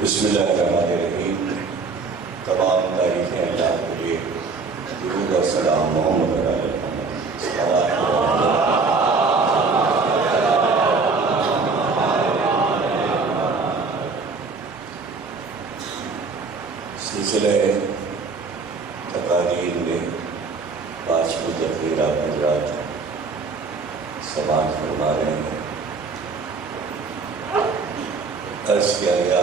بسم اللہ الرحمن الرحیم۔ تمام تعریفیں اللہ کے لیے، درود و سلام محمد علیہ سلسلہ تقاریر میں 5 تقریرات حضرات سماعت فرما رہے ہیں۔ عرض کیا گیا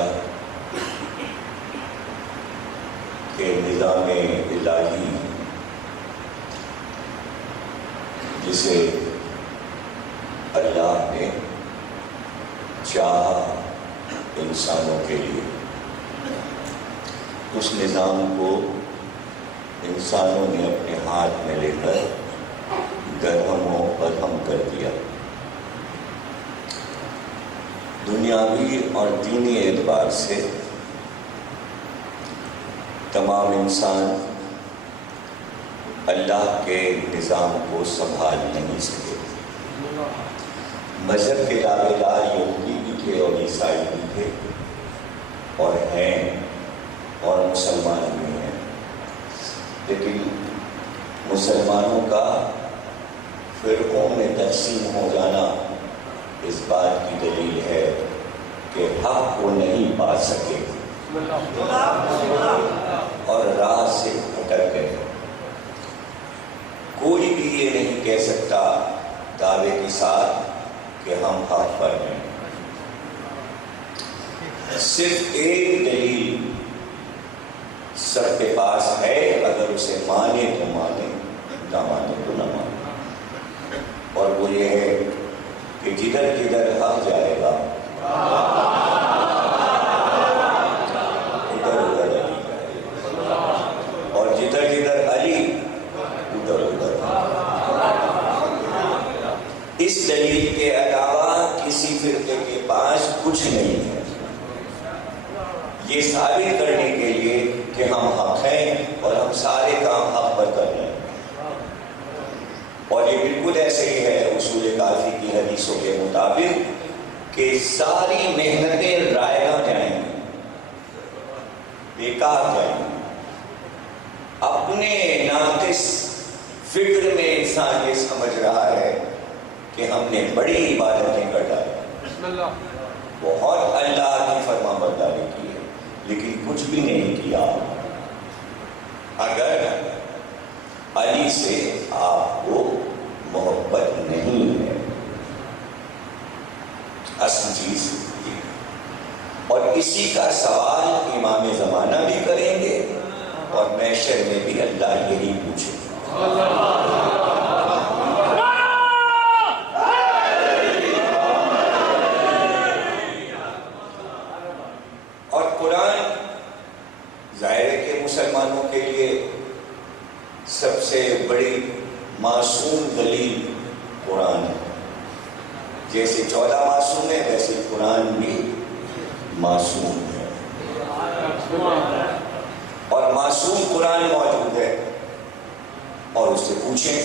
کہ نظام الہی جسے اللہ نے چاہا انسانوں کے لیے، اس نظام کو انسانوں نے اپنے ہاتھ میں لے کر درہم و برہم کر دیا۔ دنیاوی اور دینی اعتبار سے تمام انسان اللہ کے نظام کو سنبھال نہیں سکے۔ مذہب کے دعوے دار یہودی بھی تھے اور عیسائی بھی تھے اور ہیں اور مسلمان بھی ہیں، لیکن مسلمانوں کا فرقوں میں تقسیم ہو جانا اس بات کی دلیل ہے کہ حق کو نہیں پا سکے اور راہ سے بھٹک گئے۔ کوئی بھی یہ نہیں کہہ سکتا دعوے کے ساتھ کہ ہم حق پر ہیں۔ صرف ایک دلیل سب کے پاس ہے، اگر اسے مانے تو مانے، نہ مانے تو نہ مانے، اور وہ یہ ہے کہ جدھر جدھر حق جائے گا ادھر ادھر علی جائے گا، اور جدھر جدھر علی ادھر ادھر۔ اس دلیل کے علاوہ کسی فرقے کے پاس کچھ نہیں ہے یہ ثابت کرنے کے لیے کہ ہم حق ہیں اور ہم سارے کام حق پر کر رہے ہیں۔ اور یہ بالکل ایسے ہی ہے اصول کافی کی حدیثوں کے مطابق کہ ساری محنتیں رائگاں جائیں گی، بیکار جائیں گی۔ اپنے ناقص فکر میں انسان یہ سمجھ رہا ہے کہ ہم نے بڑی عبادتیں کر ڈالی، بہت اللہ کی فرما برداری کی ہے، لیکن کچھ بھی نہیں کیا۔ اگر علی سے آپ کو محبت نہیں ہے، اصل چیز یہ، اور اسی کا سوال امام زمانہ بھی کریں گے اور محشر میں بھی اللہ یہی پوچھے گا۔ اور قرآن ظاہر ہے کہ مسلمانوں کے لیے سب سے بڑی معصوم دلیل قرآن ہے۔ جیسے 14 معصوم ہے ویسے قرآن بھی معصوم ہے، اور معصوم قرآن موجود ہے، اور اس سے پوچھیں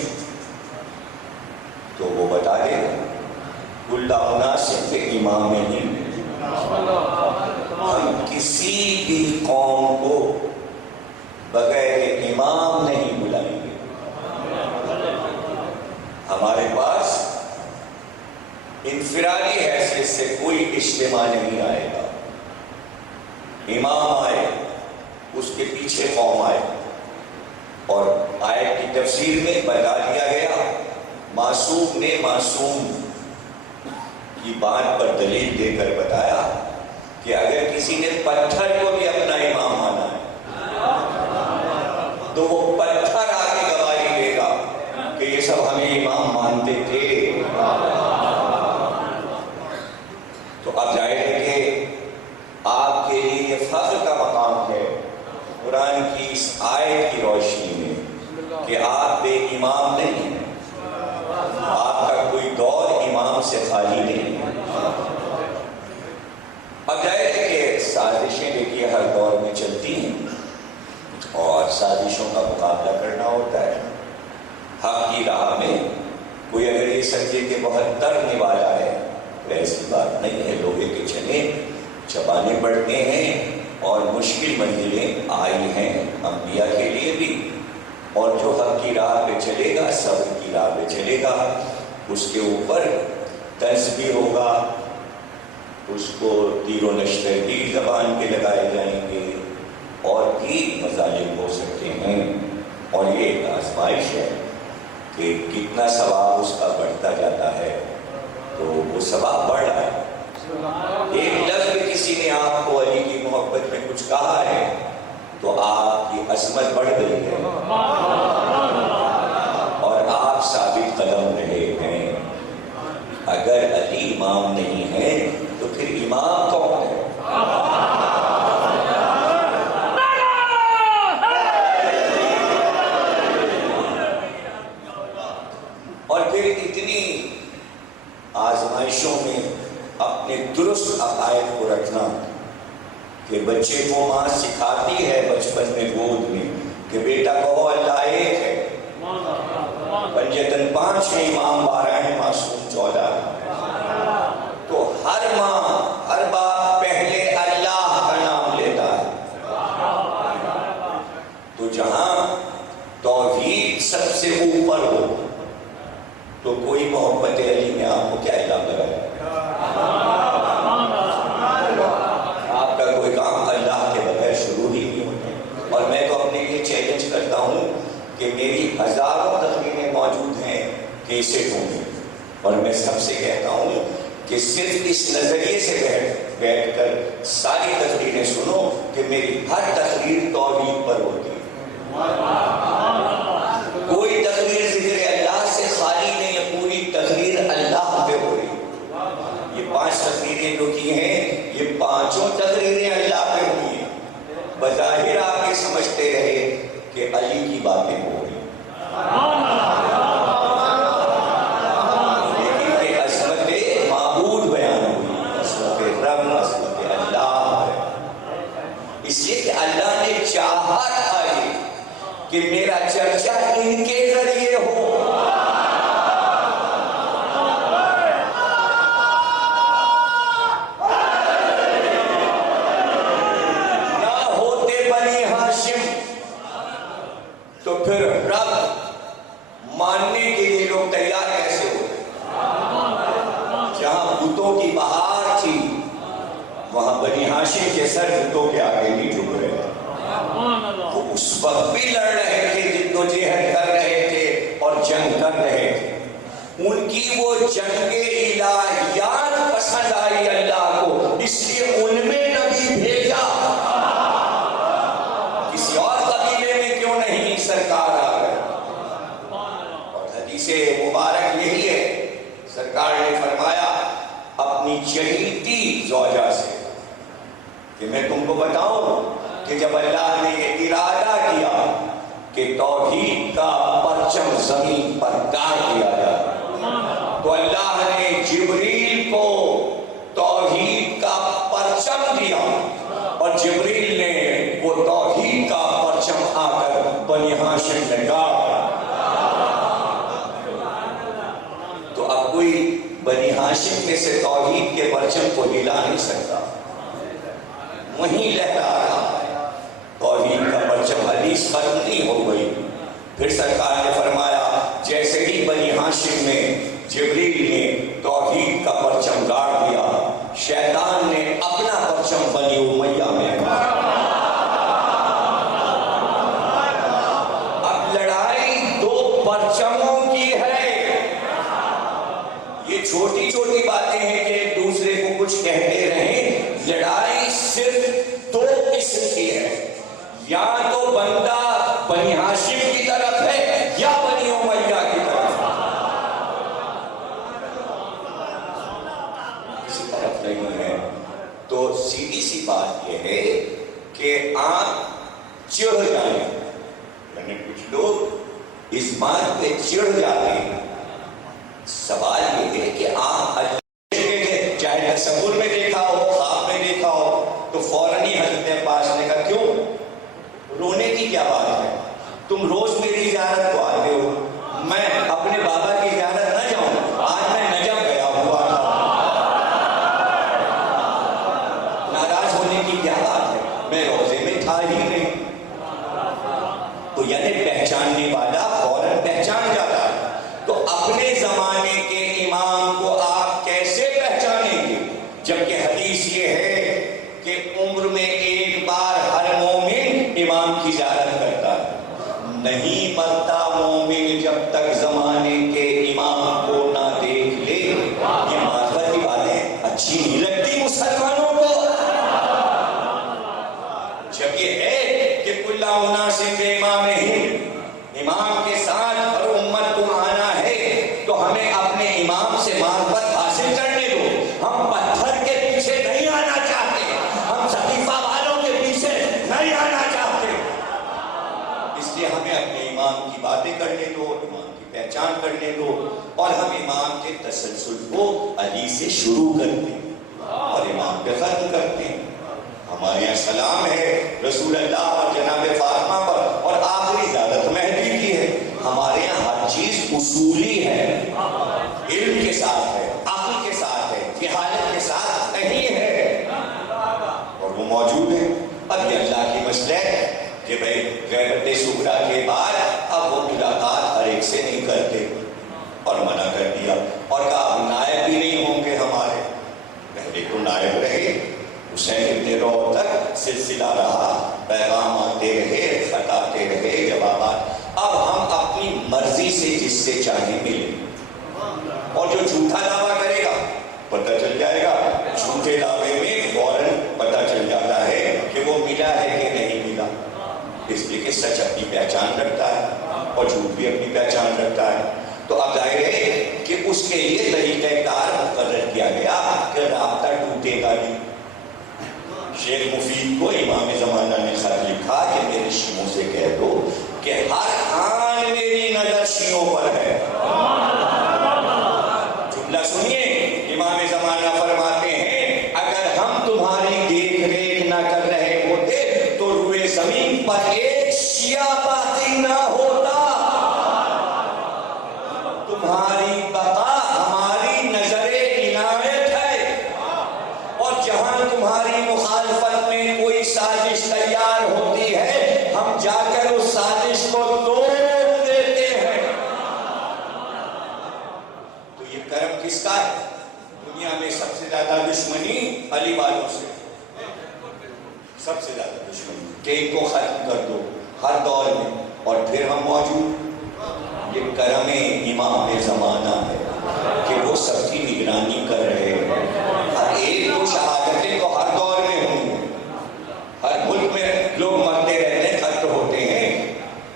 تو وہ بتا دے گا کل مناسب کے امام نہیں۔ ہم کسی بھی قوم کو بغیر امام نہیں بلائیں گے۔ ہمارے پاس انفرادی حیثیت سے کوئی اجتماع نہیں آئے گا، امام آئے، اس کے پیچھے قوم آئے، اور آیت کی تفسیر میں بتا دیا گیا، معصوم نے معصوم کی بات پر دلیل دے کر بتایا کہ اگر کسی نے پتھر کو بھی اپنا امام مانا ہے تو وہ پتھر آ کے گواہی دے گا کہ یہ سب ہمیں امام مانتے تھے۔ تو اب ظاہر ہے کہ آپ کے لیے یہ فخر کا مقام ہے قرآن کی اس آیت کی روشنی میں کہ آپ بے امام نہیں ہیں، آپ کا کوئی دور امام سے خالی نہیں ہے۔ اب ظاہر ہے کہ سازشیں دیکھیے ہر دور میں چلتی ہیں اور سازشوں کا مقابلہ کرنا ہوتا ہے۔ حق کی راہ میں کوئی اگر یہ سمجھے کہ بہت ترنے والا ہے تو ایسی بات نہیں ہے، لوہے کے چھنے چبانے پڑتے ہیں مشکل منزلیں آئی ہیں انبیاء کے لیے بھی، اور جو حق کی راہ پہ چلے گا، صبر کی راہ پہ چلے گا، اس کے اوپر طنز بھی ہوگا، اس کو تیر و نشتر بھی زبان کے لگائے جائیں گے، اور بھی مظالم ہو سکتے ہیں، اور یہ ایک آزمائش ہے کہ کتنا ثواب اس کا بڑھتا جاتا ہے، تو وہ ثواب بڑھ رہا ہے۔ ایک لفظ کسی نے آپ کو علی کی محبت میں کچھ کہا ہے تو آپ کی عظمت بڑھ گئی ہے، اور آپ ثابت قدم رہے ہیں۔ اگر علی امام نہیں ہے تو پھر امام کون ہے؟ اور پھر اتنی آزمائشوں میں اپنے درست عقائد کو رکھنا کہ بچے کو ماں سکھاتی ہے بچپن میں گود میں کہ بیٹا کہو اللہ ایک ہے، پنجتن 5 ہیں، امام 12 ہیں، معصوم 14 ہیں، تو ہر ماں ہر باپ پہلے اللہ کا نام لیتا ہے۔ تو جہاں توحید سب سے اوپر ہو تو کوئی محبت علی میں آپ کو کیا الزام لگائے؟ آپ کا کوئی کام اللہ کے بغیر شروع ہی نہیں ہوتا۔ اور میں تو اپنے لیے چیلنج کرتا ہوں کہ میری ہزاروں تقریریں موجود ہیں کیسٹوں میں، اور میں سب سے کہتا ہوں کہ صرف اس نظریے سے بیٹھ کر ساری تقریریں سنو کہ میری ہر تقریر توحید پر ہوتی ہے۔ کوئی تقریر ذکر اللہ سے خالی نہیں ہے، پوری تقریر اللہ پہ ہو رہی ہے۔ یہ 5 تقریریں جو کی ہیں، یہ 5 تقریریں اللہ پہ ہوئی ہیں۔ بظاہر آپ یہ سمجھتے رہے کہ علی کی باتیں ہو رہی ہیں، لیکن یہ عظمت معبود بیان ہوئی، عظمت رب، عظمت اللہ ہے۔ اس لیے کہ اللہ نے چاہا تھا کہ میرا چرچا ان کے ذریعے ہو۔ نہ ہوتے بنی ہاشم تو پھر رب ماننے کے لیے لوگ تیار کیسے ہوتے؟ جہاں بتوں کی بہار تھی وہاں بنی ہاشم کے سر بتوں کے آگے نہیں جھک رہے تھے، وہ اس وقت بھی لڑ رہے تھے، جد و جہد کر رہے تھے اور جنگ کر رہے تھے۔ ان کی وہ جنگ الہیات پسند آئی اللہ کو، اس لیے ان میں نبی بھیجا۔ کسی اور قبیلے میں کیوں نہیں سرکار آ گئے؟ اور حدیث مبارک یہی ہے، سرکار نے فرمایا اپنی چہیتی زوجہ سے کہ میں تم کو بتاؤں کہ جب اللہ نے یہ ارادہ کیا کہ توحید کا پرچم زمین پر گاڑ دیا جائے تو اللہ نے جبریل کو توحید کا پرچم دیا، اور جبریل نے وہ توحید کا پرچم آ کر بنی ہاشم میں گاڑا۔ تو اب کوئی بنی ہاشم میں سے توحید کے پرچم کو ہلا نہیں سکتا، وہیں لہرا رہا ہے توحید کا پرچم۔ حدیث ختم نہیں ہو گئی، پھر سرکار نے فرمایا جیسے ہی بنی ہاشم میں جبریل نے توحید کا پرچم گاڑ دیا، شیطان نے اپنا پرچم بنی امیہ میں گاڑا۔ اب لڑائی 2 پرچموں کی ہے۔ یہ چھوٹی چھوٹی باتیں ہیں کہ ایک دوسرے کو کچھ کہتے رہیں، لڑائی صرف 2 قسم کی ہے، یا تو بندہ بنی ہاشم کی طرف ہے یا بنی امیہ کی طرف ہے، کسی طرف نہیں ہے۔ تو سیدھی سی بات یہ ہے کہ آپ چڑھ جائیں، یعنی کچھ لوگ اس بات پہ چڑھ جاتے ہیں۔ سوال یہ ہے کہ آپ چاہے تصور میں دیکھا ہو، خواب میں دیکھا ہو، تو فوراً ہی حضرت عباس نے کہا کیوں رونے کی کیا بات ہے؟ تم روز میری زیارت کو آتے ہو، میں اپنے بابا کی زیارت نہ جاؤں؟ آج میں نجف گیا ہوا تھا، ناراض ہونے کی کیا بات ہے؟ میں روزے میں تھا ہی نہیں. تو یعنی پہچاننے والا فوراً پہچان جاتا ہے. تو اپنے زمانے کے امام کو آپ کیسے پہچانیں گے جبکہ حدیث یہ ہے کہ عمر میں ایک بار ہر مومن امام کی زیارت کرتا ہے. نہیں مرتا مومن جب تک زمانے کے امام کو نہ دیکھ لے. یہ معرفت کی باتیں اچھی نہیں لگتی مسلمانوں کو. جب یہ ہے کہ کل مناسب امام ہند، امام کے ساتھ ہر امت کو آنا ہے تو ہمیں اپنے امام سے معرفت حاصل کرنے دو. ہم پتھر کے پیچھے نہیں آنا چاہتے، ہم صحیفہ والوں کے پیچھے نہیں آنا چاہتے. اس لیے ہمیں اپنے امام کی باتیں کرنے دو، امام کی پہچان کرنے دو، اور ہم امام کے تسلسل کو علی سے شروع کرتے ہیں اور امام پہ ختم کرتے ہیں. ہمارے یہاں سلام ہے رسول اللہ اور جناب فاطمہ پر، اور آخری زیادت مہدی کی ہے. ہمارے یہاں ہر چیز اصولی ہے، علم کے ساتھ ہے، عقل کے ساتھ ہے، جہالت کے ساتھ نہیں ہے، اور وہ موجود ہے. اب یہ اللہ کی مسئلہ ہے کہ بھائی غیبت صغریٰ کے بعد اب وہ ملاقات ہر ایک سے نہیں کرتے، اور منع کر دیا اور کہا اب نائب بھی نہیں ہوں گے ہمارے. پہلے تو نائب رہے، حسین ابن رو تک سلسلہ رہا، پیغام آتے رہے، خط آتے رہے، جوابات. اب ہم اپنی مرضی سے جس سے چاہیں ملیں، اور جو جھوٹا دعویٰ کرے گا پتہ چل جائے گا. جھوٹے دعوے میں فوراً پتہ چل جاتا ہے کہ وہ ملا ہے کہ نہیں ملا. اس لیے کہ سچ اپنی پہچان رکھتا ہے اور جھوٹ بھی اپنی پہچان رکھتا ہے. تو اب ظاہر ہے کہ اس کے لیے طریقہ کار مقرر کیا گیا کہ رابطہ ٹوٹے گا نہیں. شیخ مفید کو امام زمانہ نے خط لکھا کہ میرے شیعوں سے کہہ دو کہ ہر آن میری نظر شیعوں پر ہے. جملہ سنیے، امام زمانہ فرماتے ہیں اگر ہم تمہاری دیکھ ریکھ نہ کر رہے ہوتے تو روئے زمین پر ایک شیعہ باقی نہ ہوتا. تمہاری بقا ہماری نظر عنایت ہے، اور جہاں تمہاری مخالفت میں کوئی سازش تیار ہوتی ہے ہم جا کر اس سازش کو توڑ دیتے ہیں. تو یہ کرم کس کا ہے؟ دنیا میں سب سے زیادہ دشمنی علی والوں سے، سب سے زیادہ دشمنی کہ ان کو ختم کر دو ہر دور میں، اور پھر ہم موجود. یہ کرم امام زمانہ ہے کہ وہ سب کی نگرانی کر رہے ہیں. ہر ایک کو شہادتیں تو ہر دور میں ہوں گے، ہر ملک میں لوگ مرتے رہتے ہیں، ختم ہوتے ہیں.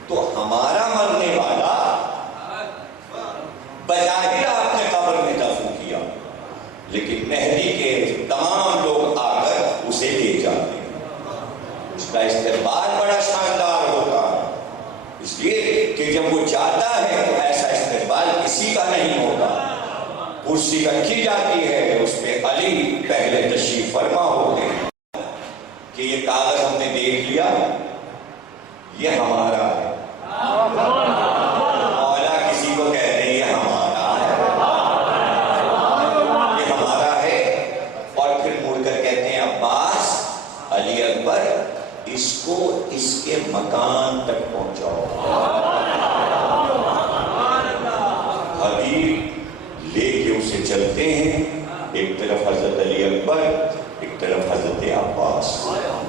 تو ہمارا مرنے والا بظاہر آپ نے قبر میں دفن کیا، لیکن مہدی کے تمام لوگ آ کر اسے لے جاتے ہیں. اس کا استقبال بڑا شاندار ہوتا ہے، اس لیے کہ جب وہ جاتا ہے تو ایسا استقبال کسی کا نہیں ہوتا. کرسی رکھی جاتی ہے، اس پہ علی پہلے تشریف فرما ہوتے ہیں کہ یہ کاغذ ہم نے دیکھ لیا، یہ ہمارا ہے. مولا کسی کو کہتے ہیں یہ ہمارا ہے، یہ ہمارا ہے. اور پھر مڑ کر کہتے ہیں عباس، علی اکبر، اس کو اس کے مکان تک پہنچاؤ. حبیب لے کے اسے چلتے ہیں، ایک طرف حضرت علی اکبر، ایک طرف حضرت عباس،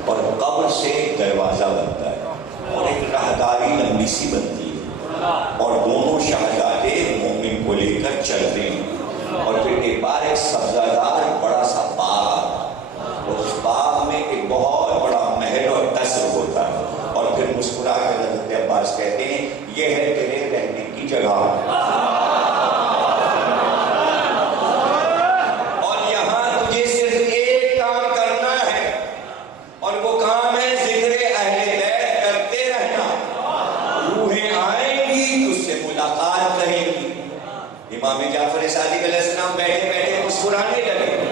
اور قبر سے ایک دروازہ بنتا ہے اور ایک راہداری لمبی سی بنتی ہے، اور دونوں شہزادے مومن کو لے کر چلتے ہیں. اور پھر ایک بار ایک سبزہ دار بڑا سا باغ، اور اس باغ میں ایک بہت بڑا محل اور قصر ہوتا ہے، اور پھر مسکرا کر حضرت عباس کہتے ہیں یہ ہے تیرے رہنے کی جگہ. اور یہاں تجھے صرف ایک کام کرنا ہے، اور وہ کام ہے ذکر اہل بیت کرتے رہنا. روحیں آئیں گی اس سے ملاقات کریں گی. امام جعفر صادق علیہ السلام بیٹھے بیٹھے مسکرانے لگے،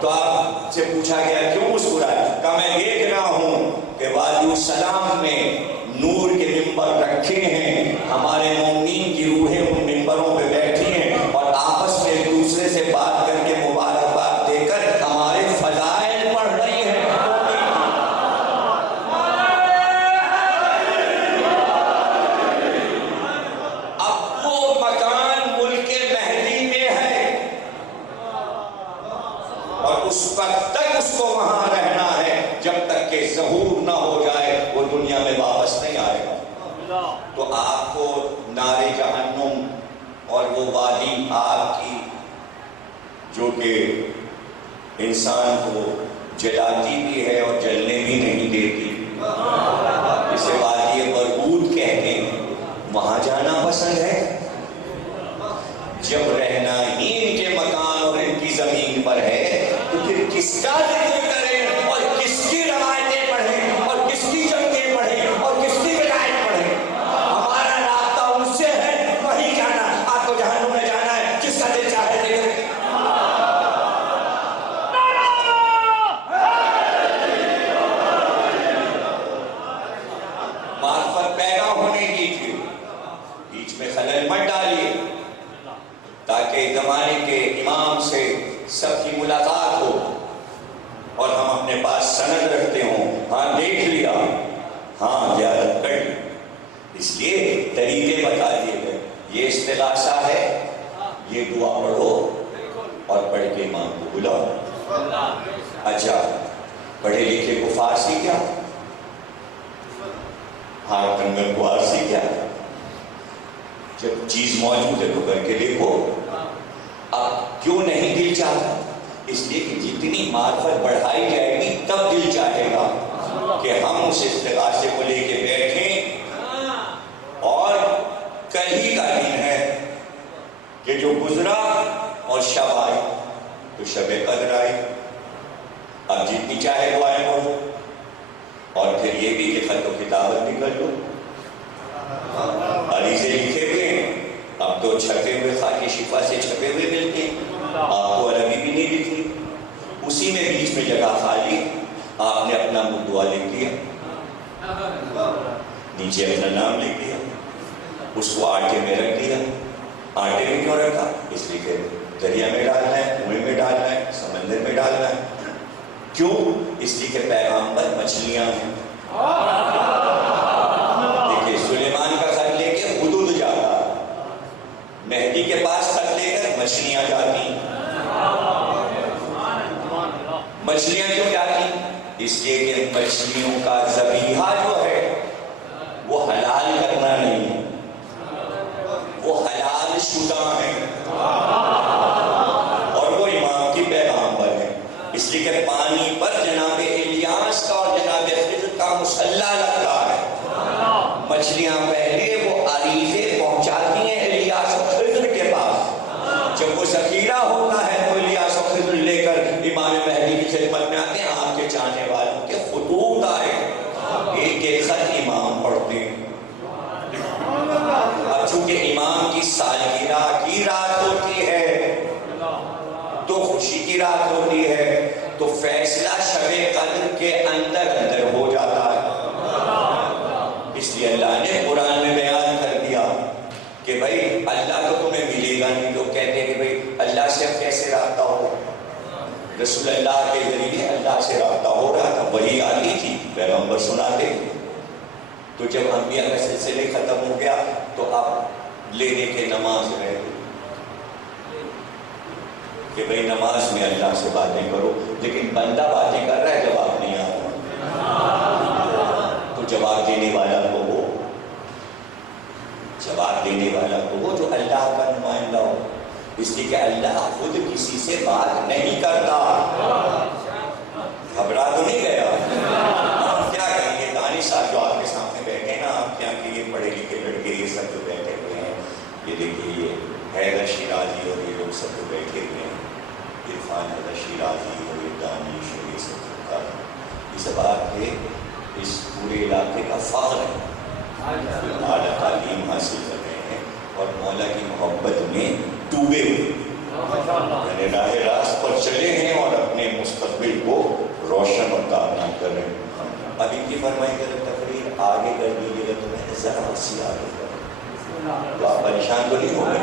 تو آپ سے پوچھا گیا کیوں مسکرائے؟ کہا میں دیکھ رہا ہوں کہ وادی السلام میں نور کے ممبر رکھے ہیں، ہمارے مومنین کی روحیں ان ممبروں پہ بیٹھی ہیں، اور آپس میں ایک دوسرے سے بات کر کے مبارکباد دے کر ہمارے فضائل پڑھ رہی ہیں. وقت تک اس کو وہاں رہنا ہے جب تک کہ ظہور نہ ہو جائے وہ دنیا میں واپس نہیں آئے گا. تو آپ کو نار جہنم اور وہ وادی آگ کی جو کہ انسان کو جلاتی بھی ہے اور جلنے بھی نہیں دیتی، اسے وادی برگود کہتے ہیں، وہاں جانا پسند ہے؟ جب رہنا ہی ان کے مکان اور ان کی زمین پر ہے تو پھر کس کا ذکر کریں اور کس کی روایتیں پڑھیں اور کس کی جنگیں پڑھیں اور کس کی ولایت پڑھیں؟ ہمارا رابطہ ان سے ہے، وہیں جانا. آپ کو جہنم میں جانا ہے، جس کا دل چاہے ذکر. معرفت پیدا ہونے کی تھی، بیچ میں خلل مت ڈالیے تاکہ زمانے کے امام سے سب کی ملاقات ہو اور ہم اپنے پاس سند رکھتے ہوں. ہاں دیکھ لیا، ہاں زیارت کر لی. اس لیے طریقے بتا دیے گئے، یہ استغاثہ ہے، یہ دعا پڑھو اور پڑھ کے امام کو بلاؤ. اچھا پڑھے لکھے کو فارسی کیا، ہاتھ کنگن کو فارسی کیا؟ جب چیز موجود ہے تو کر کے دیکھو. اب کیوں نہیں دل چاہتا؟ اس لیے کہ جتنی معرفت بڑھائی جائے گی تب دل چاہے گا کہ ہم اس استغاثے کو لے کے بیٹھیں. اور کل ہی کا دن ہے کہ جو گزرا اور شب آئی تو شب قدر آئی. اب جتنی چاہے دعائیں پڑھو اور پھر یہ بھی کہ خط و کتابت بھی کر لو. عریضے لکھے ہوئے ہیں، اب تو چھپے ہوئے خاکی شفا سے چھپے ہوئے ملتے ہیں، آپ کو عربی بھی نہیں لکھی. اسی میں بیچ میں جگہ خالی، آپ نے اپنا دعا لکھ دیا، نیچے اپنا نام لکھ دیا، اس کو آٹے میں رکھ دیا. آٹے میں کیوں رکھا؟ اس لیے کہ دریا میں ڈالنا ہے، کنویں میں ڈالنا ہے، سمندر میں ڈالنا ہے. کیوں؟ اس لیے کہ پیغام پر مچھلیاں ہیں. دیکھیے سلیمان کا خط لے کے حدود جاتا، مہدی کے پاس خط لے کر مچھلیاں جاتی. مچھلیاں کیوں جاتی؟ اس لیے کہ مچھلیوں کا ذبیحہ جو ہے وہ حلال کرنا نہیں ہے، وہ حلال شدہ ہے اور وہ امام کی پیغام پر ہے. اس لیے کہ پانی پر جناب الیاس کا اور جناب خضر کا مسلح لگتا ہے. مچھلیاں پہلے وہ عریضے پہنچاتی ہیں الیاس و خضر کے پاس. جب وہ ذخیرہ ہوتا ہے تو الیاس و خضر لے کر امام مہدی کی خدمت میں آتے ہیں. آپ کے چاہنے والوں کے خطوط آئے، ایک ایک خط امام پڑھتے ہیں. اب چونکہ امام کی سالگرہ کی رات ہوتی ہے تو خوشی کی رات ہوتی ہے تو فیصلہ شب قدر کے اندر اندر ہو جاتا ہے. اس لیے اللہ نے قرآن میں بیان کر دیا کہ بھائی اللہ تو تمہیں ملے گا نہیں. لوگ کہتے ہیں کہ بھائی اللہ سے کیسے رابطہ ہو؟ رسول اللہ کے ذریعے اللہ سے رابطہ ہو رہا تھا، وہی آتی تھی، پیغمبر سناتے. تو جب انبیاء کا سلسلے ختم ہو گیا تو اب لینے کے نماز رہ گئی کہ بھائی نماز میں اللہ سے باتیں کرو. لیکن بندہ باتیں کر رہا ہے، جواب نہیں آ رہا. تو جواب دینے والا تو وہ، جواب دینے والا تو وہ جو اللہ کا نمائندہ ہو. اس لیے کہ اللہ خود کسی سے بات نہیں کرتا. گھبرا تو نہیں گیا؟ کیا کہیں گے دانی صاحب جو آپ کے سامنے بیٹھے نا، آپ کیا کہ یہ پڑھے لکھے لڑکے یہ سب جو بیٹھے ہوئے ہیں، یہ دیکھیے یہ حیدر شیرازی اور یہ لوگ سب جو بیٹھے ہوئے ہیں، عرفان حیدر شیرازی اور یہ دانش اور یہ سب کا، یہ سب آپ کے اس پورے علاقے کا فخر ہے. اعلیٰ تعلیم حاصل کر رہے ہیں اور مولا کی محبت میں ڈوبے ہوئے، یعنی راہ راست پر چلے ہیں اور اپنے مستقبل کو روشن اور کامیاب کر رہے ہیں. اب ان کی فرمائی کر تقریر آگے کر دیجیے گا تو میں نے ذرا سی آگے کر، تو آپ پریشان تو نہیں ہو گئے؟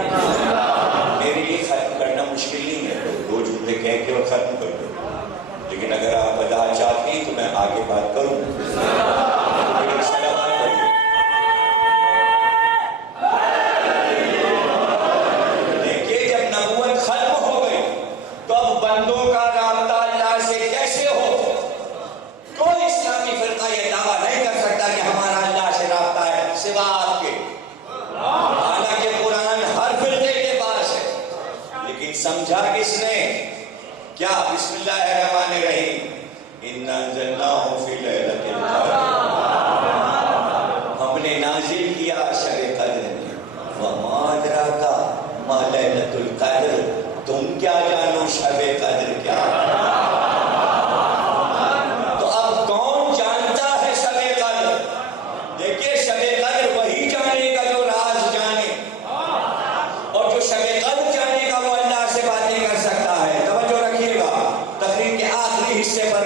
میرے لیے ختم کرنا مشکل نہیں ہے، دو جملے کہہ کے اور ختم کر دو. لیکن اگر آپ وضاحت چاہتے ہیں تو میں آگے بات کروں. دیکھیے جب نبوت ختم ہو گئی تو اب بندوں کا رابطہ اللہ سے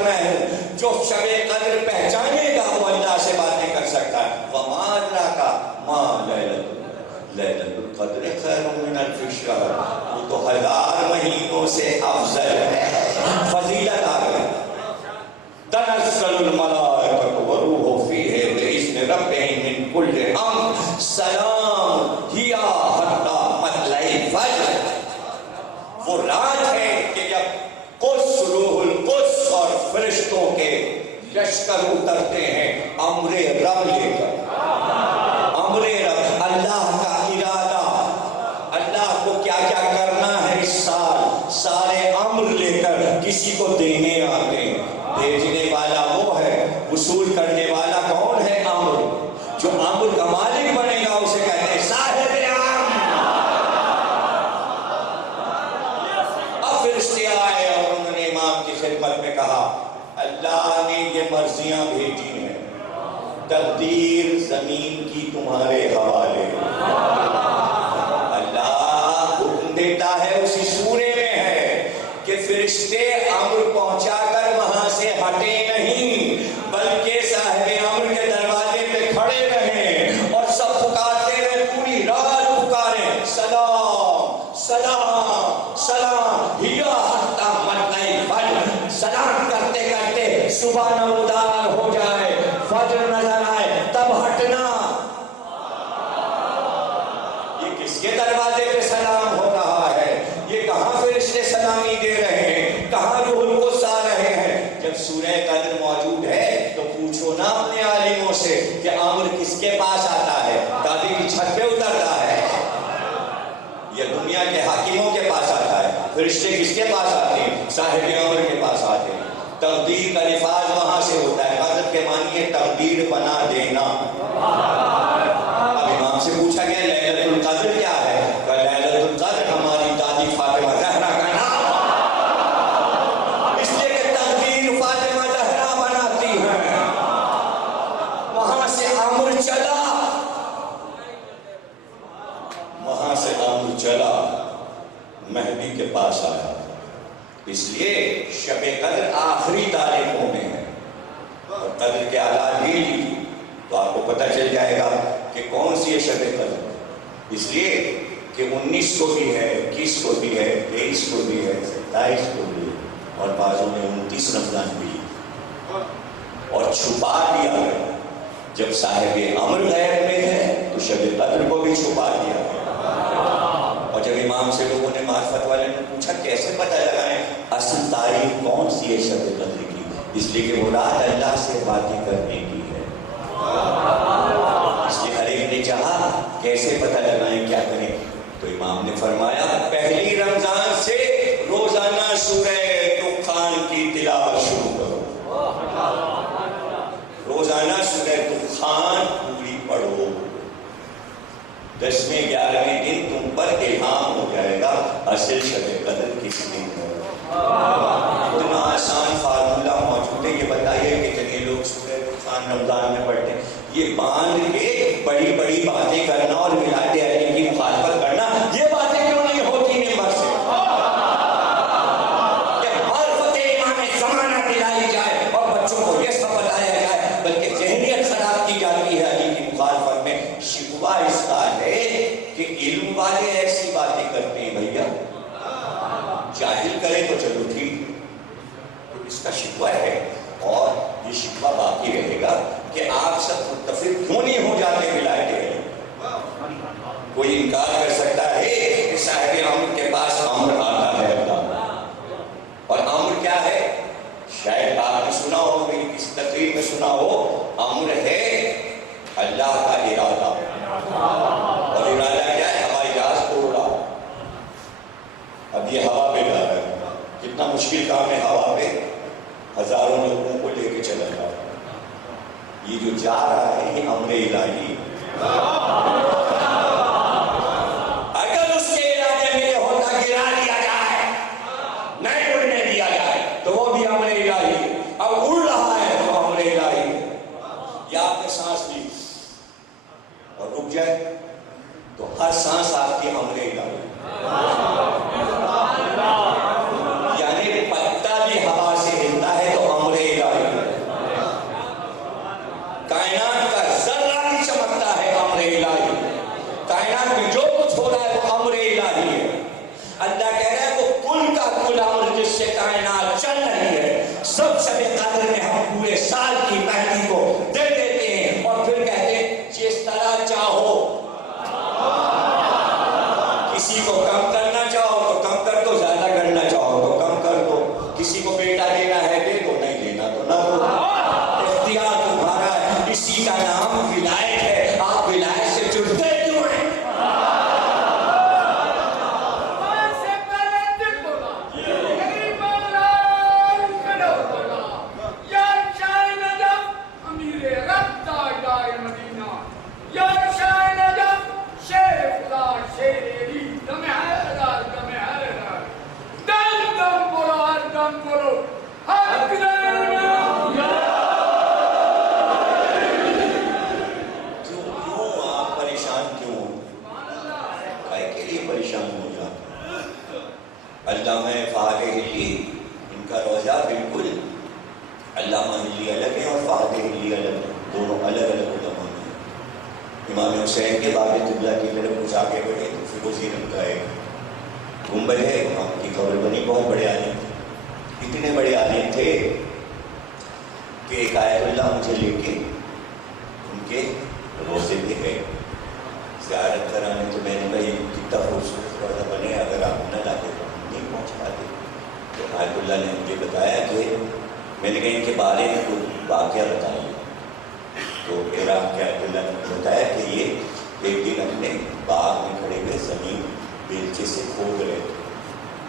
میں ہوں. جو شب قدر پہچانے گا وہ اللہ سے باتیں کر سکتا ہے. وما ادراک ما لیلۃ القدر خیر من الف شہر. وہ تو 1000 مہینوں سے افضل ہے. فضیلت آ گئی. تنزل الملائکۃ والروح فیہ بإذن ربہم من کل امر سلام ہی حتی مطلع الفجر. وہ رات ہے کہ جب قدس روح القدس اور فرشتوں کے لشکر اترتے ہیں امر رب لے کر. امر رب اللہ کا ارادہ, اللہ کو کیا کیا کرنا ہے اس سال, سارے امر لے کر کسی کو دینے آتے ہیں. بھیجنے والا وہ ہے, وصول کرنے والا کون ہے؟ امر. جو امر کا مالک بنے گا اسے کہتے ہیں صاحب امر. اب فرشتے آئے اور انہوں نے امام کی خدمت میں کہا اللہ نے یہ مرضیاں بھیجی ہیں, تقدیر زمین کی تمہارے حوالے. اللہ حکم دیتا ہے, اسی سورے میں ہے کہ فرشتے امر پہنچا کر وہاں سے ہٹے نہیں, بلکہ صاحب امر کے دروازے پہ کھڑے رہیں اور سب پکارتے رہے, پوری رات پکارے سلام سلام سلام ہیا حتی مطلع الفجر. سلام کرتے کرتے صبح نمودار ہو جائے, فجر نظر آئے, تب ہٹنا. یہ کس کے دروازے پہ سلام ہو رہا ہے؟ یہ کہاں فرشتے سلامی دے رہے ہیں, کہاں روح القدس آ رہے ہیں؟ جب سورہ قدر موجود ہے تو پوچھو نا اپنے عالموں سے کہ امر کس کے پاس آتا ہے؟ دادی کی چھت پہ اترتا ہے یا دنیا کے حاکموں کے پاس آتا ہے؟ فرشتے کس کے پاس آتے ہیں؟ صاحب امر کے پاس آتے ہیں. تقدیر کا نفاذ وہاں سے ہوتا ہے. قدر کے معنی ہے تقدیر بنا دینا. اب امام سے پوچھا گیا لیلۃ القدر کیا ہے؟ کہ لیلۃ القدر ہماری دادی فاطمہ زہرا کا نام, اس لیے کہ تقدیر فاطمہ زہرا بناتی ہے. وہاں سے امر چلا, وہاں سے امر چلا مہدی کے پاس آیا. اس لیے شب قدر آخری تاریخوں میں ہے, اور قدر کے آلات بھی لیجیے تو آپ کو پتہ چل جائے گا کہ کون سی ہے شب قدر. اس لیے کہ 19 کو بھی ہے, 21 کو بھی ہے, 23 کو بھی ہے, 27 کو بھی ہے, اور بعضوں میں 29 رمضان بھی ہے. اور چھپا دیا گیا, جب صاحب امر غیب میں ہے تو شب قدر کو بھی چھپا دیا گیا. اور جب امام سے لوگوں نے معرفت والے نے پوچھا کیسے پتہ لگائیں اصل تاریخ کون سی ہے شب قدر کی, اس لیے کہ وہ رات اللہ سے باتیں کرنے کی ہے. اس لیے ہر ایک نے چاہا کیسے پتہ لگائیں, کیا کریں, تو امام نے فرمایا پہلی رمضان سے روزانہ سورہ دخان کی تلاوت شروع کرو. روزانہ سورہ دخان پوری پڑھو. 10ویں 11ویں دن تم پر الہام ہو جائے گا اصل شب قدر کس دن ہے. اتنا آسان فارمولہ موجود ہے. یہ بتائیے کہ جتنے لوگ سورہ دخان رمضان میں پڑھتے ہیں, یہ باندھ کے بڑی بڑی باتیں کرنا اور ولایت علی کی مخالفت کرنا, یہ باتیں کیوں نہیں ہوتی ممبر سے؟ کہ معرفت امام زمانہ دلائی جائے اور بچوں کو یہ سب بتایا جائے, بلکہ ذہنیت خراب کی جاتی ہے علی کی مخالفت میں. شکوہ اس کا ہے کہ علم والے ایسی باتیں کرتے ہیں بھیا, جاہل کرے تو چلو ٹھیک, تو اس کا شکوہ ہے. اور یہ شکوہ باقی رہے گا کہ آپ سب متفق کیوں نہیں ہو جاتے ولایت علی. کوئی انکار کر سکتا ہے کہ صاحب امر کے پاس امر آتا ہے اللہ, اور امر کیا ہے؟ شاید آپ نے سنا ہو, میری کسی تقریر میں سنا ہو, امر ہے اللہ کا ارادہ. اور ارادہ کیا ہے؟ ہوائی جہاز کو اڑا. اب یہ ہوا پہ جا رہا ہے, کتنا مشکل کام ہے ہوا پہ ہزاروں لوگوں کو لے کے چلا جا رہا ہے. یہ جو جا رہا ہے یہ امر الہی. اگر اس کے ارادے میں یہ ہوتا گرا دیا جائے, نہیں اڑنے دیا جائے, تو وہ بھی امر الہی. اب اڑ رہا ہے تو امر الہی. یا آپ نے سانس لی اور رک جائے تو ہر سانس آپ کی امر الہی. یعنی پتا بھی ہوا سے ہلتا ہے تو امر علامہ ہلی الگ ہیں اور فہد ہلی الگ ہیں، دونوں الگ الگ علماء ہیں۔ امام حسین کے باب قبلہ کی طرف کچھ آگے بڑھے تو فیروزی رنگ کا ایک گنبد ہے، وہاں کی قبر بنی، بہت بڑے عالم تھے، اتنے بڑے عالم تھے کہ ایک آیت اللہ مجھے لے کے ان کے روزے پہ گئے زیارت کرانے، تو میں نے کہا یہ کتنا خوبصورت روزہ بنے، اگر آپ نہ لاتے تو ہم نہیں پہنچ پاتے۔ تو آیت اللہ نے مجھے بتایا کہ میں نے کہا ان کے بارے میں کوئی واقعہ بتائیے، تو عراق کے آیت اللہ نے بتایا کہ یہ ایک دن اپنے باغ میں کھڑے ہوئے زمین بیلچے سے کھود رہے،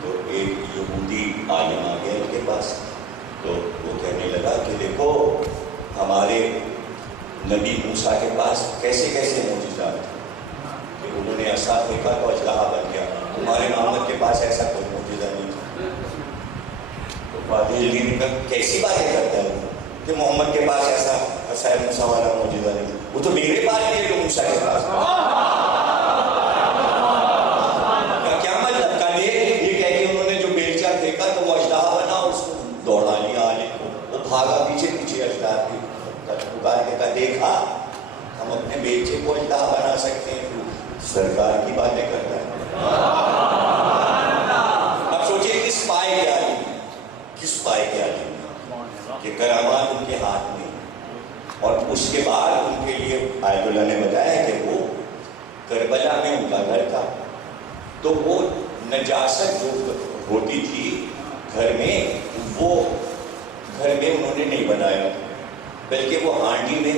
تو ایک یہودی عالم آ گیا ان کے پاس، تو وہ کہنے لگا کہ دیکھو ہمارے نبی موسیٰ کے پاس کیسے کیسے معجزات تھے کہ انہوں نے عصا پھینکا تو اژدہا بن گیا، تمہارے محمد کے پاس ایسا کوئی معجزہ نہیں تھا۔ تو فہد ہلی نے کہا کیسی باتیں کرتا ہے کہ محمد کے پاس ایسا عصا موسیٰ والا معجزہ نہیں، وہ تو میرے پاس نہیں ہے جو موسیٰ کے پاس۔ کیا مطلب کا یہ کہہ کے انہوں نے جو بیلچہ پھینکا تو وہ اژدہا بنا، اس کو دوڑا لیا عالم کو، وہ بھاگا پیچھے پیچھے اژدہا کی پکار کے کہا دیکھا ہم اپنے بیلچے کو اژدہا بنا سکتے ہیں، تو سرکار کی باتیں کرتا ہے۔ اب سوچیں کس پائے کے عالم، کس پائے کے عالم کہ کرامات ان کے ہاتھ میں، اور اس کے بعد ان کے لیے آیت اللہ نے بتایا کہ وہ کربلا میں ان کا گھر تھا، تو وہ نجاست جو ہوتی تھی گھر میں، وہ گھر میں انہوں نے نہیں بنایا، بلکہ وہ ہانڈی میں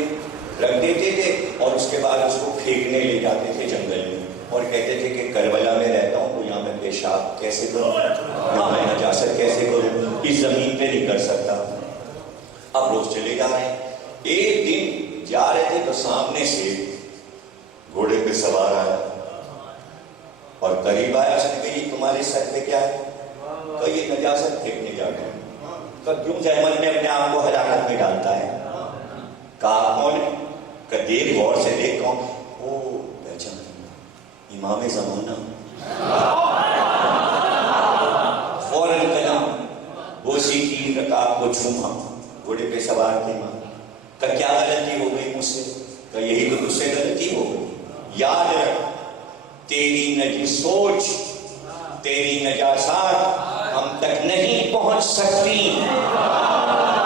رکھ دیتے تھے اور اس کے بعد اس کو پھینکنے لے جاتے تھے جنگل میں، اور کہتے تھے کہ کربلا میں رہتا ہوں تو یہاں میں پیشاب کیسے کروں، یہاں میں نجاست کیسے کروں، اس زمین پہ نہیں کر سکتا۔ اب روز چلے جا رہے ہیں، ایک دن جا رہے تھے تو سامنے سے گھوڑے پہ سوار آیا اور قریب آیا، اس نے کہا یہ تمہارے سر پہ کیا ہے؟ کہا یہ نجاست پھینکنے جا رہے ہیں۔ کہا کیوں زحمت میں اپنے آپ کو ہلاکت میں ڈالتا ہے؟ کہا کون ہے؟ کہ دیکھ غور سے دیکھ کون؟ او پہچان امام زمانہ، فوراً قدم وہ سیکھی رکاب کو چھوما، گھوڑے پہ سوار تھے ماں، کہ کیا غلطی ہو گئی مجھ سے؟ کہ یہی تو تجھ سے غلطی ہو گئی، یاد رکھ تیری نجی سوچ، تیری نجاسات ہم تک نہیں پہنچ سکتی،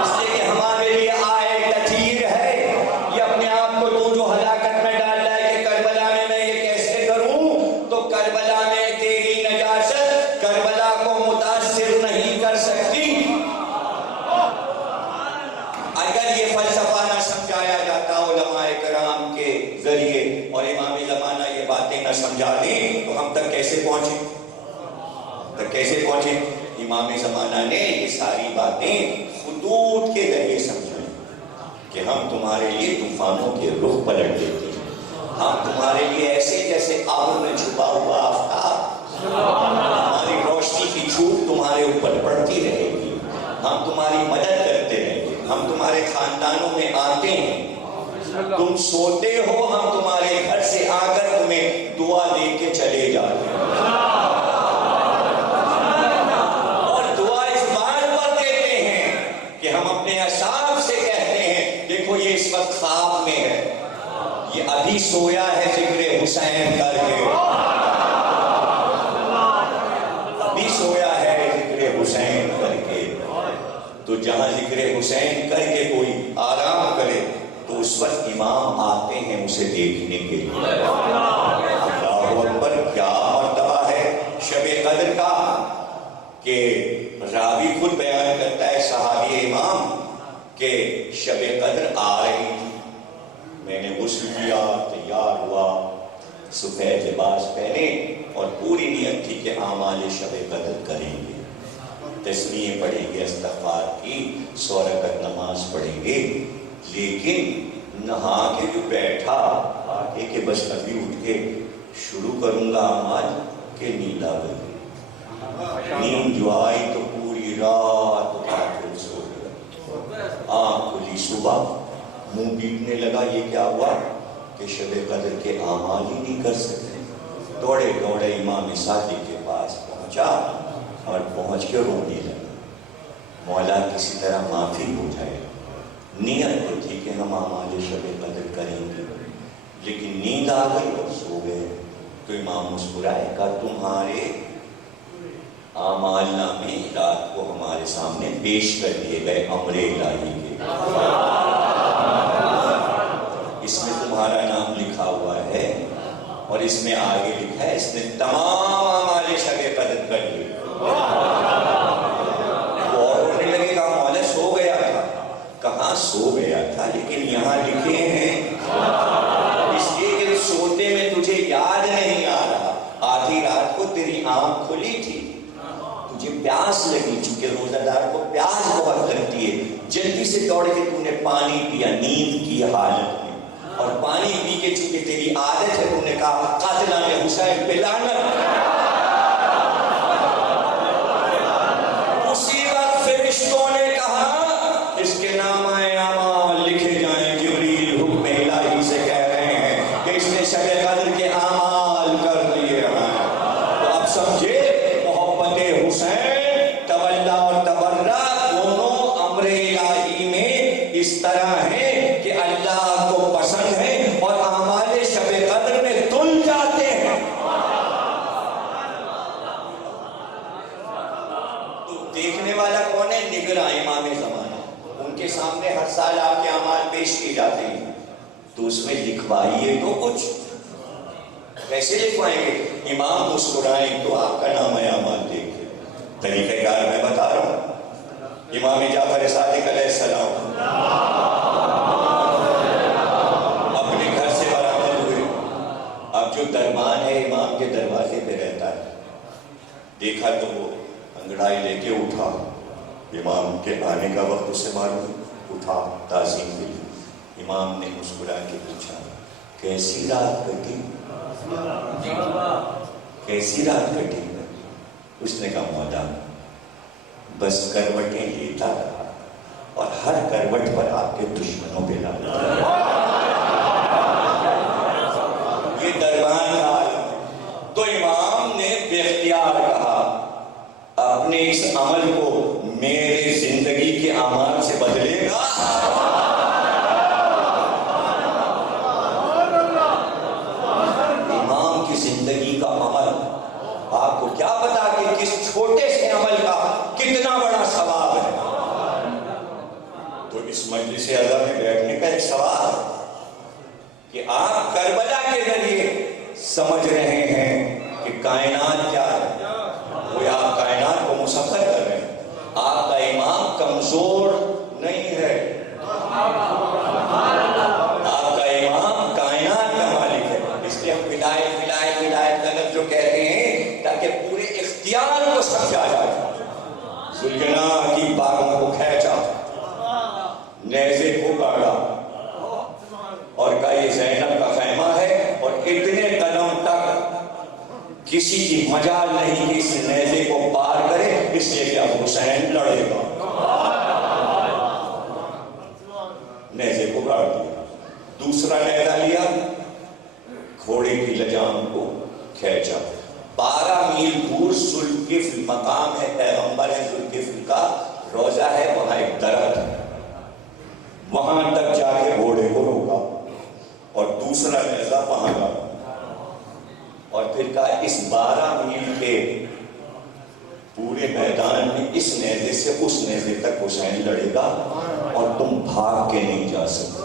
اس لیے کہ ہمارے لیے آئے تطہیر ہے، یہ اپنے آپ کو تو جو ہلاکت میں ڈال رہا ہے کہ کربلا میں میں یہ کیسے کروں، تو کربلا میں تیری نجاست کربلا کو متاثر نہیں کر سکتی۔ اگر یہ فلسفہ نہ سمجھایا جاتا علماء کرام کے ذریعے اور امام زمانہ یہ باتیں نہ سمجھا دیں تو ہم تک کیسے پہنچے؟ امام زمانہ نے یہ ساری باتیں خطوط کے ذریعے سمجھائیں کہ ہم تمہارے لیے طوفانوں کے رخ پلٹ دیتے ہیں، ہم تمہارے لیے ایسے جیسے ابر میں چھپا ہوا آفتاب، ہماری روشنی کی چھوٹ تمہارے اوپر پڑتی رہے گی، ہم تمہاری مدد کرتے رہیں گے، ہم تمہارے خاندانوں میں آتے ہیں، تم سوتے ہو ہم تمہارے گھر سے آ کر تمہیں دعا دے کے چلے جاتے ہیں، اور دعا اس بات پر دیتے ہیں کہ ہم اپنے اصحاب سے کہتے ہیں دیکھو یہ اس وقت خواب میں ہے، یہ ابھی سویا ہے ذکر حسین کر کے، ابھی سویا ہے ذکر حسین کر کے، تو جہاں ذکر حسین کر کے کوئی آرام کرے تو اس وقت امام آتے ہیں اسے دیکھنے کے لیے۔ اللہ اکبر، کیا مرتبہ ہے شب قدر کا کہ راوی خود بیان کرتا ہے صحابی امام کہ شب قدر آ رہی تھی، میں نے غسل کیا، تیار ہوا، سفید لباس پہنے اور پوری نیت تھی کہ اعمال شب قدر کریں گے، تسبیحیں پڑھیں گے، استغفار کی 100 رکعت نماز پڑھیں گے، لیکن نہا کے جو بیٹھا آگے کہ بس ابھی اٹھ کے شروع کروں گا اعمال کہ نیند آ گئی، نیند جو آئی تو پوری رات غافل سو گیا، آنکھ کھلی صبح، منہ بیٹنے لگا، یہ کیا ہوا کہ شب قدر کے اعمال ہی نہیں کر سکتے، دوڑے دوڑے امام صادق کے پاس پہنچا اور پہنچ کے رونے لگا، مولا کسی طرح معافی ہو جائے. نیت تو تھی کہ ہم اعمال شب قدر کریں گے، لیکن نیند آ گئی اور سو گئے. تو امام مسکرائے، کہا تمہارے اعمال نامے رات کو ہمارے سامنے پیش کر دیے گئے امر الہی کے. اس میں تمہارا نام لکھا ہوا ہے اور اس میں آگے لکھا ہے اس نے تمام اعمال شب قدر کر لیے. وہ اور ہونے لگے، کہا مولا سو گیا تھا. کہاں سو گیا تھا، لیکن یہاں لکھے ہیں اس لیے کہ سوتے میں تجھے یاد نہیں آ رہا. آدھی رات کو تیری آنکھ کھلی تھی، تجھے پیاس لگی، چونکہ روزہ دار کو پیاس بہت لگتی ہے، جلدی سے دوڑ کے تو نے پانی پیا نیند کی حالت میں، اور پانی پی کے چونکہ تیری عادت ہے تو نے کہا قاتلان حسین پہ لعنت. اسی وقت فرشتوں نے کہا اس کے نام اعمال لکھے جائیں. جبریل حکم الہی سے کہہ رہے ہیں کہ اس نے شب قدر کے اعمال کر دیے ہیں. تو اب سمجھے محبت حسین تولا اور تبرہ دونوں امر الہی میں اس طرح ہے کہ اللہ کو پسند ہے اور اعمال شب قدر میں تل جاتے ہیں. تو دیکھنے والا کون ہے؟ نگراں امام زمانہ. ان کے سامنے ہر سال آپ کے اعمال پیش کیے جاتے ہیں، تو اس میں لکھوائیے تو کچھ. کیسے لکھوائیں گے؟ امام مسکرائیں تو آپ کا نام اعمال دیکھیں. طریقہ کار میں بتا رہا ہوں. امام جعفر صادق علیہ السلام اپنے گھر سے برآمد ہوئے. اب جو دربان ہے امام کے دروازے پہ رہتا ہے، دیکھا تو وہ انگڑائی لے کے اٹھا. امام کے آنے کا وقت اس سے معلوم، اٹھا تعظیم کے لیے. امام نے مسکرا کے پوچھا کیسی رات کٹی، کیسی رات کٹی؟ اس نے کہا مولا بس کروٹیں لیتا رہا اور ہر کروٹ پر آپ کے دشمنوں پہ لانا. یہ دربان حال. تو امام نے بے اختیار کہا اپنے اس عمل کو میرے زندگی کے اعمال سے بدلے گا. امام کی زندگی کا عمل آپ کو کیا پتا کہ کس چھوٹے سے عمل کا کتنا بڑا ثواب ہے. تو اس مجلس اعلیٰ میں بیٹھنے کا ایک ثواب کہ آپ کربلا کے ذریعے سمجھ رہے ہیں کہ کائنات کیا ہے. وہ آپ کائنات کو مسخر کر رہے ہیں. آپ کا امام کمزور نہیں ہے، آپ کا امام کائنات کا مالک ہے. اس لیے ہم ولایت ولایت ولایت کا لفظ جو کہتے ہیں تاکہ پورے اختیار کو سمجھا جائے. ذوالجناح کی باغوں کو کھینچا، نیزے کو کاٹا اور کہا یہ زینب کا خیمہ ہے، اور اتنے قدم تک کسی کی مجال نہیں کہ اس نیزے کو پار کرے، اس لیے کہ اب حسین لڑے گا. نیزے کو کاٹ دیا. دوسرا نیزہ لیا، گھوڑے کی لجام کو کھینچا. 12 میل دور ذوالکفل مقام ہے، پیغمبر ہے ذوالکفل کا روزہ ہے، وہاں ایک درخت ہے، وہاں تک جا کے گھوڑے کو روکا اور دوسرا نیزہ وہاں کا، اور پھر کہا اس 12 میل کے پورے میدان میں اس نیزے سے اس نیزے تک حسین لڑے گا اور تم بھاگ کے نہیں جا سکتے.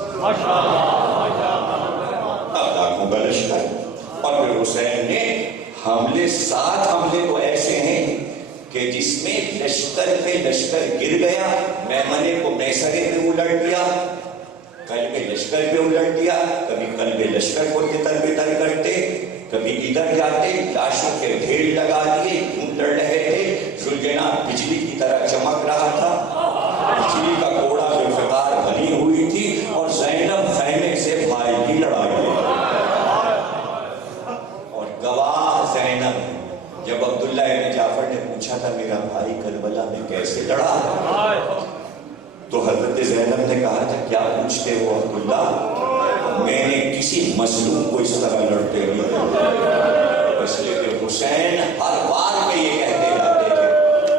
اب لاکھوں کا لشکر، اور پھر حسین نے حملے 7 حملے تو ایسے ہیں کہ جس میں لشکر پہ لشکر گر گیا. میمنے کو میسرے پہ الٹ دیا، قلب لشکر پہ الٹ دیا. کبھی قلب لشکر کو تتر بتر کرتے، کبھی ادھر جاتے، لاشوں کے ڈھیر لگا دیے، ڈھونڈ لڑ رہے تھے. ذوالجناح بجلی کی طرح چمک رہا تھا، بجلی کا کوڑا ذوالفقار بنی ہوئی تھی، اور زینب خیمے سے بھائی کی لڑائی. اور گواہ زینب. جب عبداللہ ابن جعفر نے پوچھا تھا میرا بھائی کربلا میں کیسے لڑا، تو حضرت زینب نے کہا تھا کیا پوچھتے ہو عبداللہ، میں نے کسی مظلوم کو اس طرح لڑتے ہوئے دیکھا. اس لیے کہ حسین ہر بار میں یہ کہتے جاتے تھے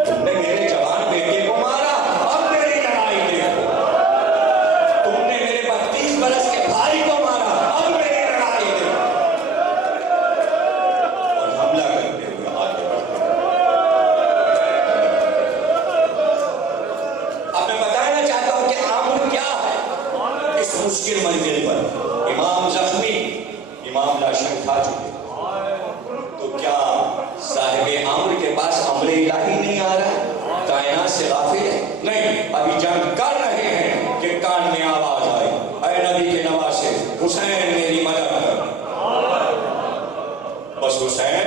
تم نے میرے جوان بیٹے کو مارا، مشکل منزل پر امام زخمی، امام لاشن کھا چکے، تو کیا صاحب امر کے پاس امر الہی نہیں آ رہا ہے؟ کائنات سے غافل ہے؟ نہیں، ابھی جنگ کر رہے ہیں کہ کان میں آواز آئی، اے نبی کے نواسے حسین میری مدد کر۔ بس حسین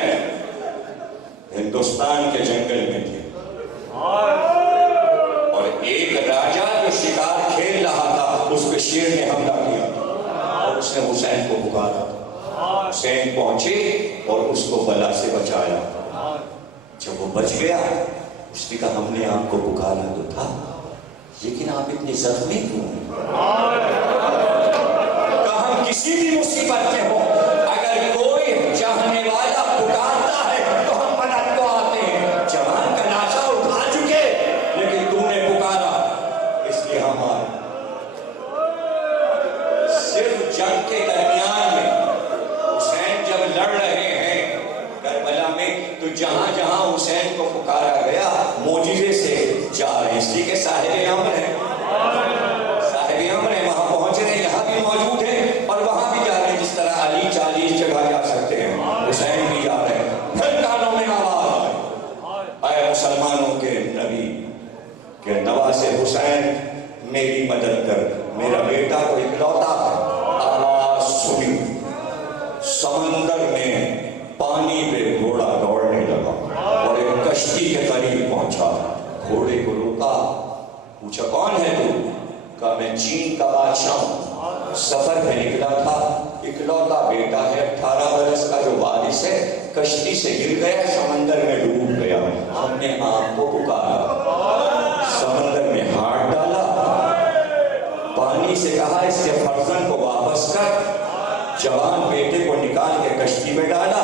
ہندوستان کے جنگل میں تھے، اور ایک راجہ جو شکار کھیل رہا تھا اس پہ شیر نے حملہ کیا، اور اس نے حسین کو پکارا۔ حسین پہنچے اور اس کو بلا سے بچایا۔ جب وہ بچ گیا، اس نے کہا ہم نے آپ کو پکارا تو تھا، لیکن آپ اتنے زخمی کیوں ہیں؟ کہا ہم کسی بھی مصیبت میں ہو، اگر کوئی چاہنے والا پکارتا ہے تو ہم مدد کو آتے ہیں۔ جوان کا ناشا اٹھا چکے، لیکن تم نے پکارا اس لیے ہم آئے۔ صرف جنگ کے درمیان میں حسین جب لڑ رہے ہیں کربلا میں، تو جہاں جہاں حسین کو پکارا گیا معجزے سے جا رہے ہیں، اس لیے کہ صاحب امر ہے، صاحب امر ہے، وہاں پہنچ رہے ہیں، یہاں بھی موجود ہیں اور وہاں بھی جا رہے ہیں۔ جس طرح علی 40 جگہ جا سکتے ہیں، حسین بھی جا رہے ہیں۔ پھر کانوں میں آواز آئے، اے مسلمانوں کے نبی کہ نواسے حسین میری مدد کر، میرا بیٹا تو اکلوتا ہے۔ آواز سنی، سمندر میں پانی پہ گھوڑا دوڑنے لگا اور ایک کشتی کے قریب پہنچا، گھوڑے کو روکا، پوچھا کون ہے تو؟ کہا میں چین کا بادشاہ ہوں، سفر میں نکلا تھا، اکلوتا بیٹا ہے 18 برس کا جو وارث ہے، کشتی سے گر گیا، سمندر میں ڈوب گیا، ہم نے آپ کو پکارا، سمندر میں ہاتھ ڈالا، پانی سے کہا اس کے فرزند کو واپس کر، جوان بیٹے کو نکال کے کشتی میں ڈالا،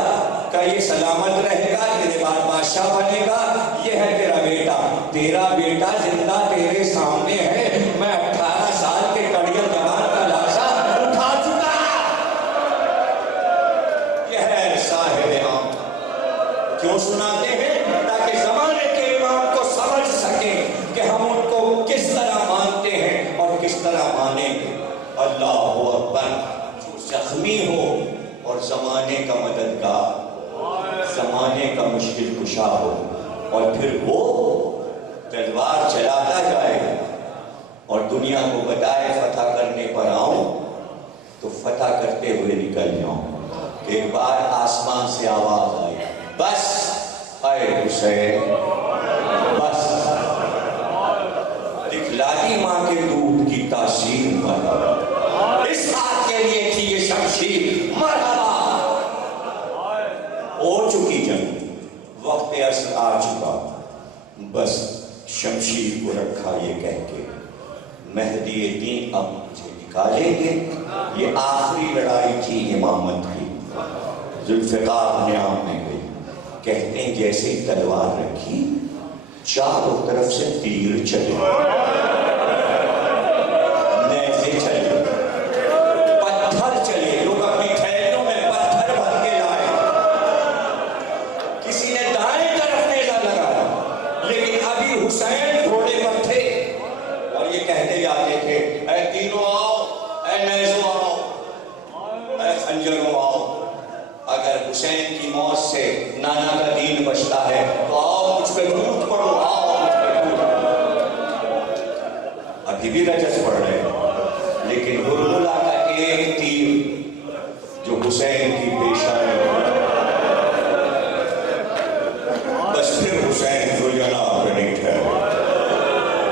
کہ یہ سلامت رہے گا، تیرے بعد بادشاہ بنے گا، یہ ہے تیرا بیٹا، تیرا بیٹا زندہ تیرے سامنے ہے، میں 18 سال کے کڑیل جوان کا لاشا اٹھا چکا۔ یہ ہے صاحب امر۔ کیوں سناتے ہیں؟ تاکہ زمانے کے امام کو سمجھ سکیں کہ ہم ان کو کس طرح مانتے ہیں اور کس طرح مانیں گے۔ اللہ اکبر۔ زخمی ہو اور زمانے کا مددگار، زمانے کا مشکل کشا ہو، اور پھر وہ تلوار چلاتا جائے اور دنیا کو بتائے فتح کرنے پر آؤں تو فتح کرتے ہوئے نکل جاؤں کہ ایک بار آسمان سے آواز آئی، بس اے حسین بس، دکھلا دی ماں کے دودھ کی تاثیر مرحبا، اس ہاتھ کے لیے تھی یہ شمشیر مرحبا۔ ہو چکی جنگ، وقت عصر آ چکا، بس شمشیر کو رکھا یہ کہہ کے مہدی دین اب مجھے نکالیں گے۔ یہ آخری لڑائی تھی امامت کی۔ ذوالفقار نیام میں گئی، کہتے ہیں جیسے تلوار رکھی چاروں طرف سے تیر چلے، نیزے چلے، پتھر چلے، لوگ اپنی تھیلیوں میں پتھر بھر کے لائے، کسی نے دائیں طرف نیزہ لگایا، لیکن ابھی حسین گھوڑے پر تھے اور یہ کہتے جاتے تھے اے تینوں آؤ، اے نیزوں آؤ، اے خنجروں آؤ، اگر حسین کی موت سے نانا کا دین بچتا ہے تو آؤ مجھ پہ دودھ پڑو، آؤ مجھ پہ دودھ پڑو۔ ابھی بھی رجس پڑھ رہے ہیں، لیکن ہرملا کا ایک تیر جو حسین کی پیشانی، بس پھر حسین ذوالجلال پہ نہیں ٹھہرے،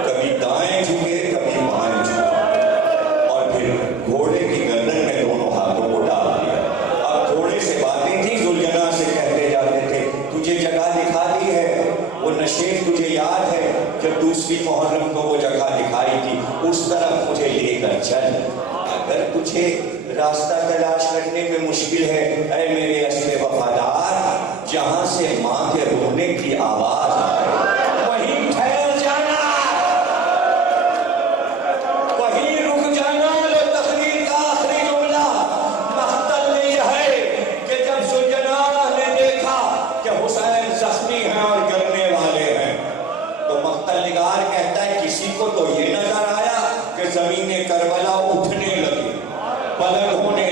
کبھی دائیں جھکے کبھی بائیں جھکے، اور پھر گھوڑے کی گردن میں دونوں ہاتھوں کو ڈال دیا۔ اب گھوڑے سے باتیں تھی، ذوالجلال سے کہتے جاتے تھے تجھے جگہ دکھا دی ہے، وہ نشیب تجھے یاد ہے جب دوسری محرم کو وہ جگہ دکھائی تھی، اس طرف مجھے لے کر چل، اگر تجھے راستہ تلاش کرنے میں مشکل ہے اے میرے اسب وفادار، جہاں سے ماں کے رونے کی آواز آئے وہیں ٹھہر جانا، وہیں رک جانا۔ لو تقریر کا آخری جملہ مقتل میں یہ ہے کہ جب ذوالجلال نے دیکھا کہ حسین زخمی ہیں اور گرنے والے ہیں تو مقتل نگار کہتا ہے کسی کو تو یہ نظر آیا کہ زمین کربلا اٹھنے لگی، پاگل ہونے